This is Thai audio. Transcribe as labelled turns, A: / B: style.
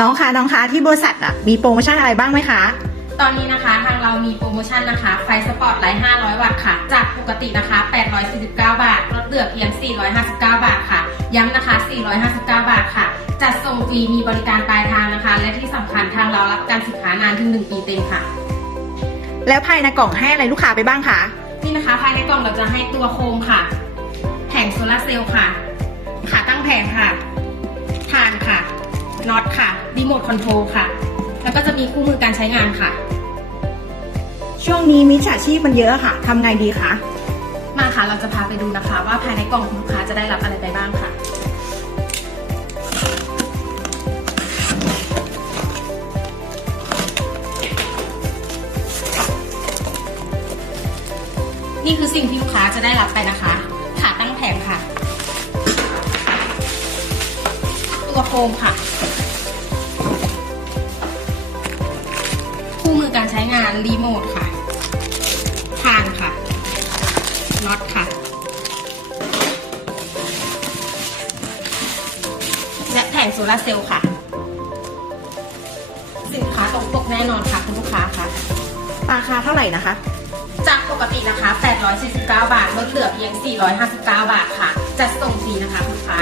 A: น้องคะน้องคะที่บริษัทอะมีโปรโมชั่นอะไรบ้างไหมคะ
B: ตอนนี้นะคะทางเรามีโปรโมชั่นนะคะ ไฟสปอร์ตไลท์ 500 วัตต์ค่ะ จากปกตินะคะ 849 บาท ลดเหลือเพียง 459 บาทค่ะ ย้ำนะคะ 459 บาทค่ะ จัดส่งฟรีมีบริการปลายทางนะคะ และที่สำคัญทางเรารับประการสินค้านานถึง 1 ปีเต็มค่ะ
A: แล้วภายในกล่องให้อะไรลูกค้าไปบ้างคะ
B: นี่นะคะ ภายในกล่องเราจะให้ตัวโคมค่ะ แผงโซลาร์เซลล์ค่ะ ขาตั้งแผงค่ะฐานค่ะ น็อตค่ะรีโมทคอนโทรลค่ะ แล้วก็จะมีคู่มือการใช้งานค่ะ
A: ช่วงนี้มิจฉาชีพมันเยอะค่ะทำไงดีคะ
B: มาค่ะเราจะพาไปดูนะคะ ว่าภายในกล่องของลูกค้าจะได้รับอะไรไปบ้างค่ะ นี่คือสิ่งที่ลูกค้าจะได้รับไปนะคะ ตัวโฟมค่ะ คู่มือการใช้งานรีโมทค่ะทานค่ะน็อตค่ะ และแผงโซลาร์เซลล์ค่ะ สินค้าตรงปกแน่นอนค่ะคุณลูกค้าค่ะ
A: ราคาเท่าไหร่นะคะ
B: จากปกตินะคะ 849 บาท ลดเหลือเพียง 459 บาทค่ะ จัดส่งฟรีนะคะคุณลูกค้า